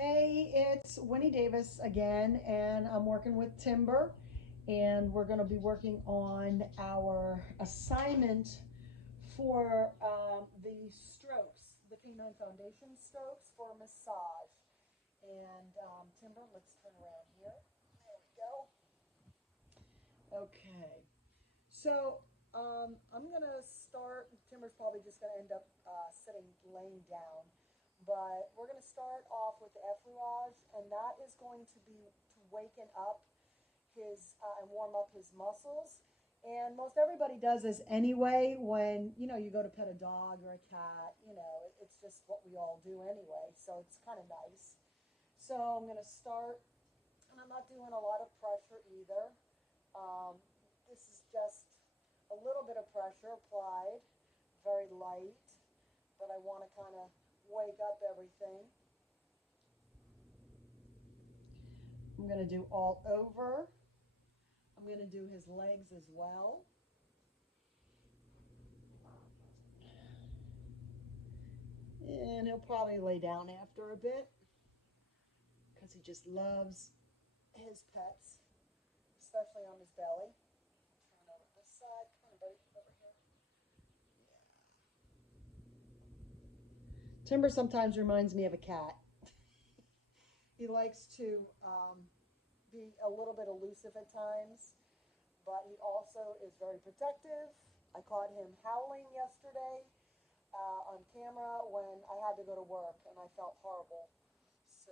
Hey, it's Winnie Davis again, and I'm working with Timber, and we're going to be working on our assignment for the strokes, the canine foundation strokes for massage. And Timber, let's turn around here. There we go. Okay, so I'm going to start. Timber's probably just going to end up sitting, laying down. But we're going to start off with the effleurage, and that is going to be to waken up his and warm up his muscles. And most everybody does this anyway when you go to pet a dog or a cat. It's just what we all do anyway. So it's kind of nice. So I'm going to start, and I'm not doing a lot of pressure either. Um, this is just a little bit of pressure applied, very light, but I want to kind of wake up everything. I'm going to do all over. I'm going to do his legs as well. And he'll probably lay down after a bit because he just loves his pets, especially on his belly. Turn over this side. Come on, buddy, over here. Yeah. Timber sometimes reminds me of a cat. He likes to be a little bit elusive at times, but he also is very protective. I caught him howling yesterday on camera when I had to go to work, and I felt horrible. So,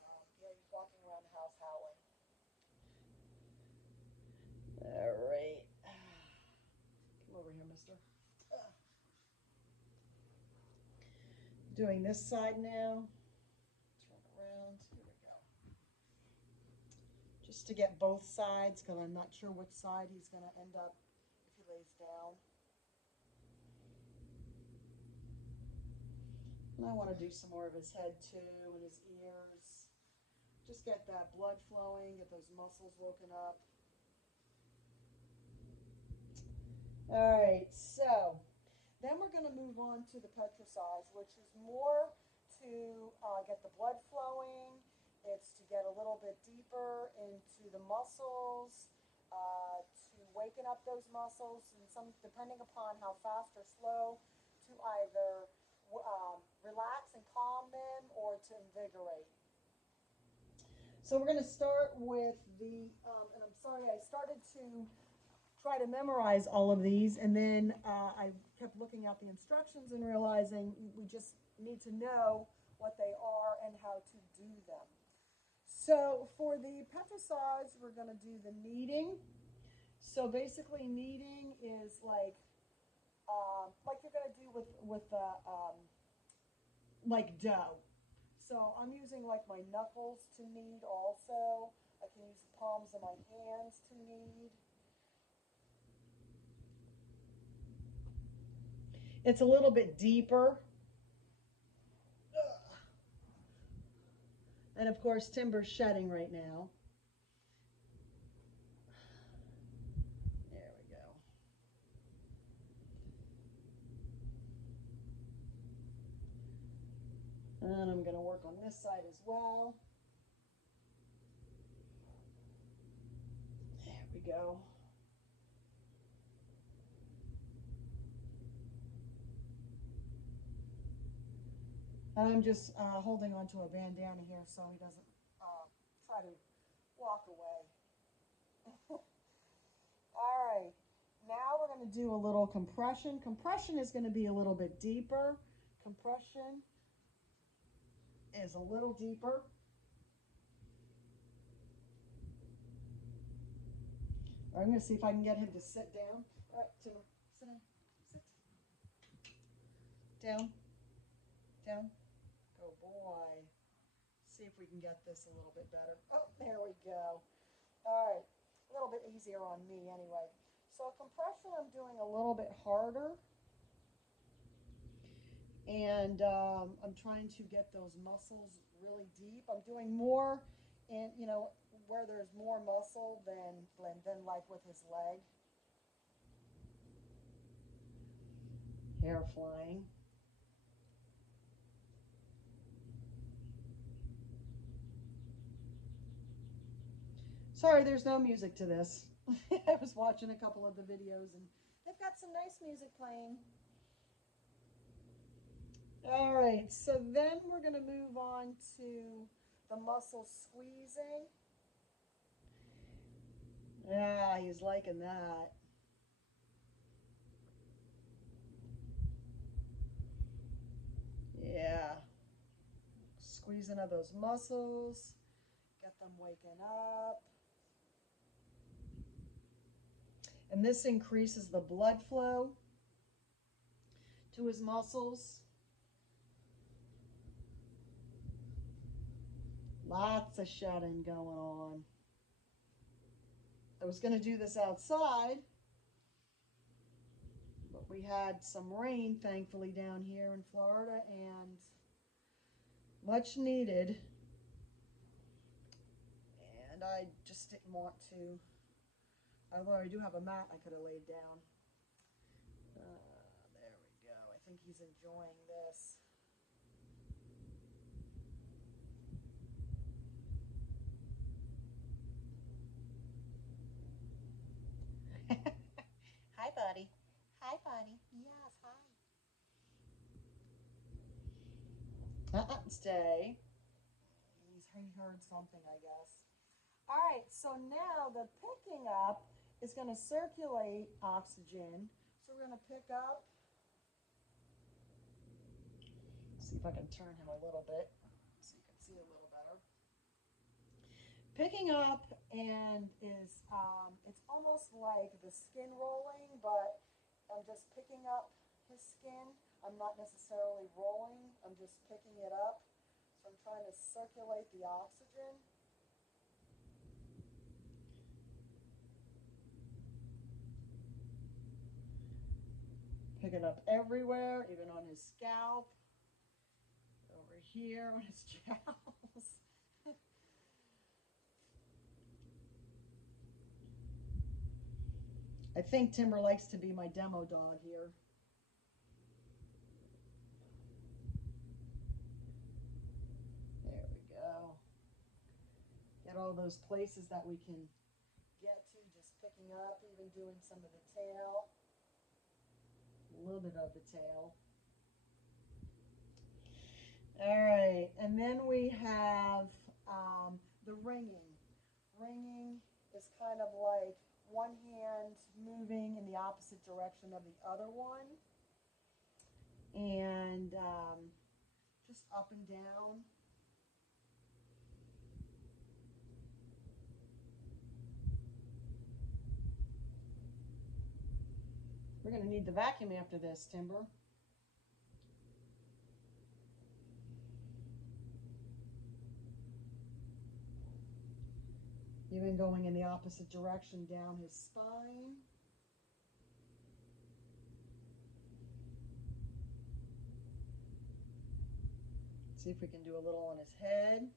yeah, he's walking around the house howling. All right. Come over here, mister. Doing this side now. Turn around. Here we go. Just to get both sides, because I'm not sure which side he's going to end up if he lays down. And I want to do some more of his head too and his ears. Just get that blood flowing, get those muscles woken up. All right, so then we're going to move on to the petrissage, which is more to get the blood flowing. It's to get a little bit deeper into the muscles, to waken up those muscles, and some depending upon how fast or slow, to either relax and calm them or to invigorate. So we're going to start with and I'm sorry, I started to try to memorize all of these, and then I kept looking at the instructions and realizing we just need to know what they are and how to do them. So for the petrissage, we're going to do the kneading. So basically, kneading is like you're going to do with like dough. So I'm using like my knuckles to knead also. I can use the palms of my hands to knead. It's a little bit deeper. And of course, Timber's shedding right now. There we go. And I'm going to work on this side as well. There we go. And I'm just holding onto a bandana here so he doesn't try to walk away. All right, now we're going to do a little compression. Compression is going to be a little bit deeper. Compression is a little deeper. All right, I'm going to see if I can get him to sit down. All right, Timber, sit down. Sit. Down. Down. Good boy. See if we can get this a little bit better. Oh, there we go. All right, a little bit easier on me anyway. So compression I'm doing a little bit harder. And I'm trying to get those muscles really deep. I'm doing more in, where there's more muscle than like with his leg. Hair flying. Sorry, there's no music to this. I was watching a couple of the videos and they've got some nice music playing. All right, so then we're going to move on to the muscle squeezing. Yeah, he's liking that. Yeah. Squeezing of those muscles, get them waking up. And this increases the blood flow to his muscles. Lots of shedding going on. I was going to do this outside, but we had some rain, thankfully, down here in Florida, and much needed. And I just didn't want to, although I do have a mat I could have laid down. There we go. I think he's enjoying this. Hi, buddy. Hi, buddy. Yes, hi. Stay. He heard something, I guess. All right, so now the picking up is going to circulate oxygen. So we're going to pick up. See if I can turn him a little bit so you can see a little better. Picking up and is, it's almost like the skin rolling, but I'm just picking up his skin. I'm not necessarily rolling, I'm just picking it up. So I'm trying to circulate the oxygen. Pick it up everywhere, even on his scalp, over here on his jowls. I think Timber likes to be my demo dog here. There we go. Get all those places that we can get to, just picking up, even doing some of the tail. A little bit of the tail. All right, and then we have the ringing. Ringing is kind of like one hand moving in the opposite direction of the other one, and just up and down. We're going to need the vacuum after this, Timber. Even going in the opposite direction down his spine. See if we can do a little on his head.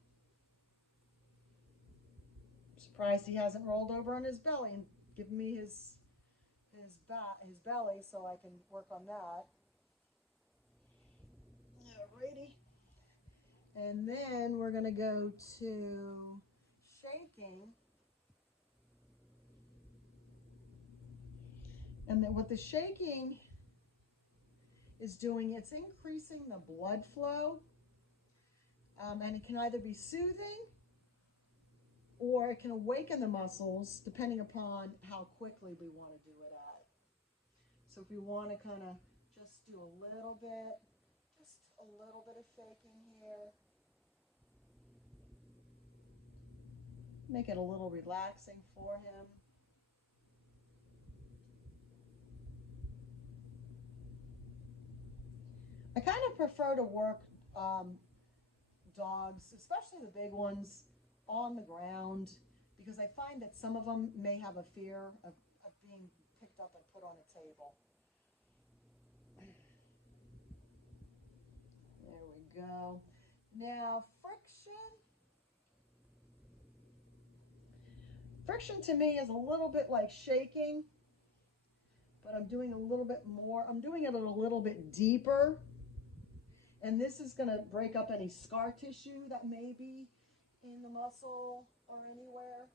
I'm surprised he hasn't rolled over on his belly and given me his belly so I can work on that. Alrighty. And then we're going to go to shaking. And then what the shaking is doing, it's increasing the blood flow. And it can either be soothing or it can awaken the muscles depending upon how quickly we want to do it at. So if we want to kind of just do a little bit of shaking here. Make it a little relaxing for him. I kind of prefer to work dogs, especially the big ones, on the ground because I find that some of them may have a fear of being picked up and put on a table. There we go. Now, friction. Friction to me is a little bit like shaking, but I'm doing a little bit more. I'm doing it a little bit deeper. And this is going to break up any scar tissue that may be in the muscle or anywhere.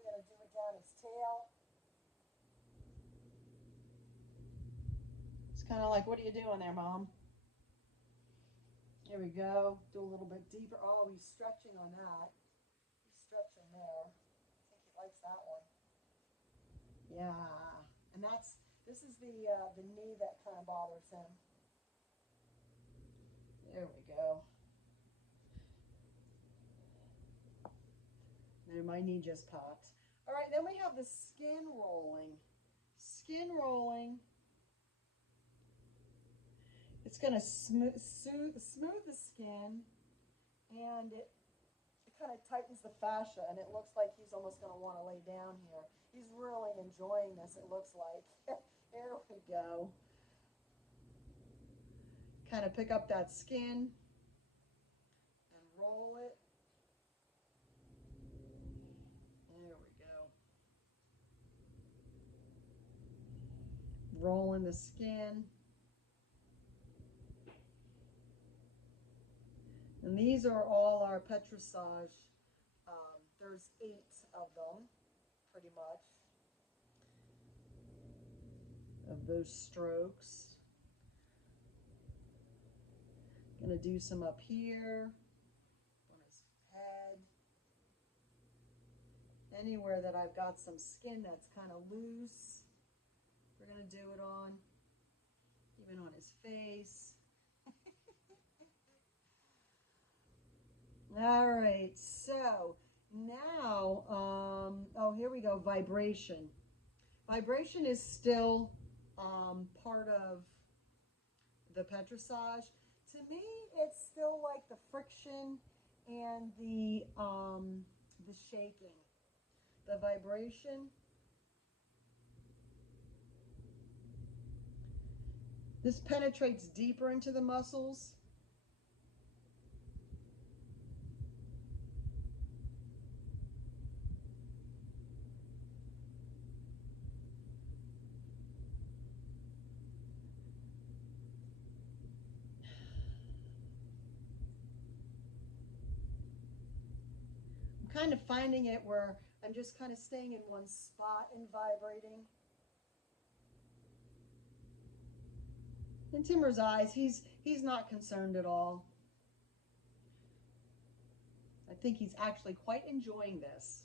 We're going to do it down his tail. It's kind of like, what are you doing there, Mom? Here we go. Do a little bit deeper. Oh, he's stretching on that. He's stretching there. I think he likes that one. Yeah. And this is the knee that kind of bothers him. There we go. There, my knee just popped. All right, then we have the skin rolling. Skin rolling. It's going to smooth the skin, and it kind of tightens the fascia, and it looks like he's almost going to want to lay down here. He's really enjoying this, it looks like. There we go. Kind of pick up that skin and roll it. There we go. Rolling the skin. And these are all our petrissage. There's 8 of them, pretty much, of those strokes. Gonna do some up here, on his head. Anywhere that I've got some skin that's kind of loose, we're gonna do it on, even on his face. All right, so now, oh, here we go, vibration. Vibration is still part of the petrissage. To me, it's still like the friction and the shaking. The vibration. This penetrates deeper into the muscles. Kind of finding it where I'm just kind of staying in one spot and vibrating. In Timur's eyes, he's not concerned at all. I think he's actually quite enjoying this.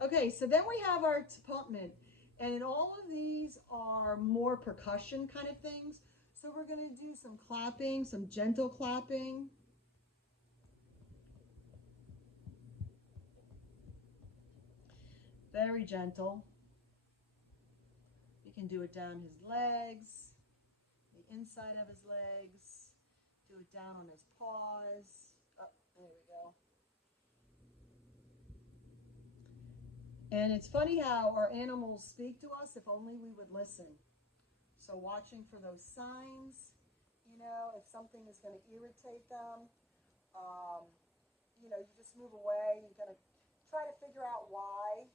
Okay, so then we have our taponment, and all of these are more percussion kind of things. So we're going to do some clapping, some gentle clapping. Very gentle. You can do it down his legs, the inside of his legs, do it down on his paws. Oh, there we go. And it's funny how our animals speak to us if only we would listen. So watching for those signs, you know, if something is going to irritate them, you know, you just move away. You're going to try to figure out why.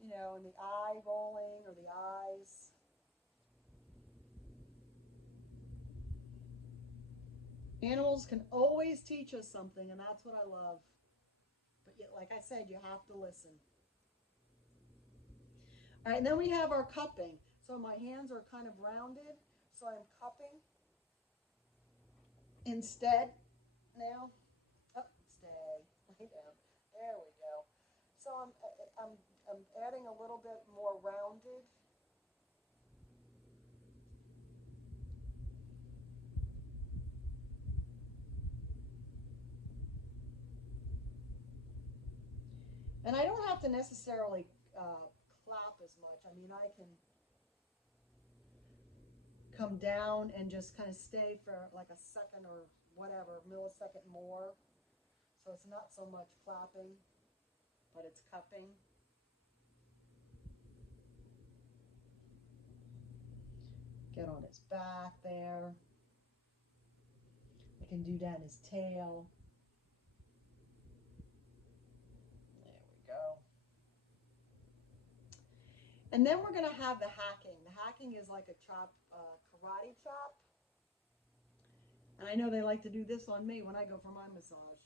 You know, and the eye rolling or the eyes. Animals can always teach us something, and that's what I love. But yet, like I said, you have to listen. All right, and then we have our cupping. So my hands are kind of rounded, so I'm cupping instead now. Oh, stay. Lay down. There we go. So I'm adding a little bit more rounded. And I don't have to necessarily clap as much. I mean, I can come down and just kind of stay for like a second or whatever, millisecond more. So it's not so much clapping, but it's cupping. Get on his back there. I can do down his tail. There we go. And then we're going to have the hacking. The hacking is like a chop, karate chop. And I know they like to do this on me when I go for my massage.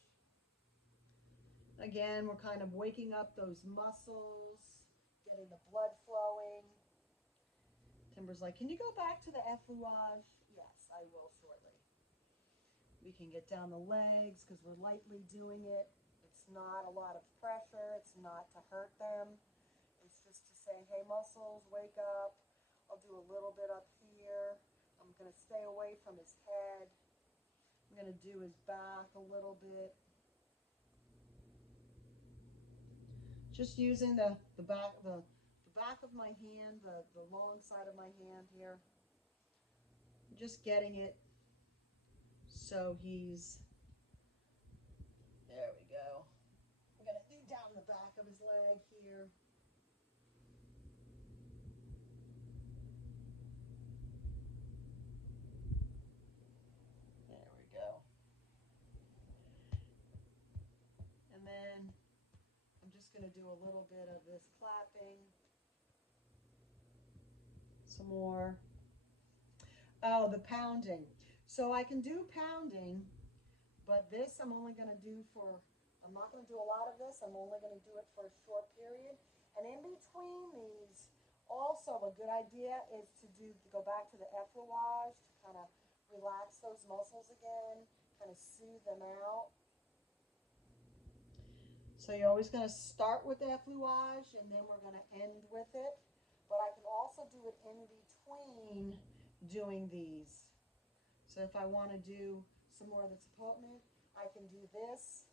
Again, we're kind of waking up those muscles, getting the blood flowing. Timber's like, can you go back to the effleurage? Yes, I will shortly. We can get down the legs because we're lightly doing it. It's not a lot of pressure. It's not to hurt them. It's just to say, hey, muscles, wake up. I'll do a little bit up here. I'm going to stay away from his head. I'm going to do his back a little bit. Just using the back of my hand, the long side of my hand here. Just getting it so he's, there we go. I'm going to do down the back of his leg here. There we go. And then I'm just going to do a little bit of this clapping. Some more. Oh, the pounding. So I can do pounding, but this I'm only going to do for, I'm not going to do a lot of this. I'm only going to do it for a short period. And in between these, also a good idea is to go back to the effleurage to kind of relax those muscles again, kind of soothe them out. So you're always going to start with the effleurage and then we're going to end with it. But I can also do it in between doing these. So if I want to do some more of the taponment, I can do this,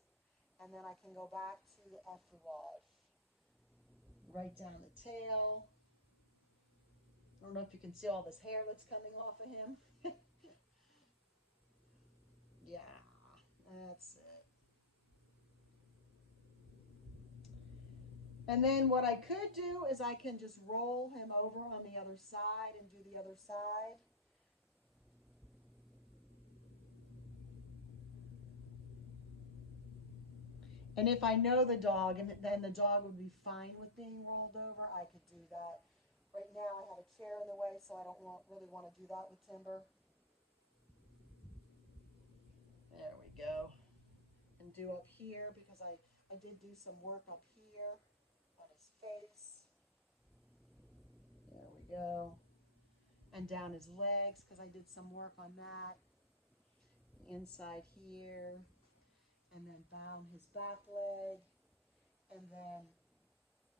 and then I can go back to the effleurage. Right down the tail. I don't know if you can see all this hair that's coming off of him. Yeah, that's it. And then what I could do is I can just roll him over on the other side and do the other side. And if I know the dog, and then the dog would be fine with being rolled over, I could do that. Right now I have a chair in the way, so I don't really want to do that with Timber. There we go. And do up here, because I did do some work up here on his face. There we go. And down his legs, because I did some work on that. Inside here. And then bound his back leg, and then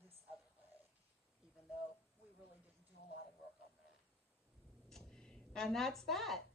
this other leg, even though we really didn't do a lot of work on that. And that's that.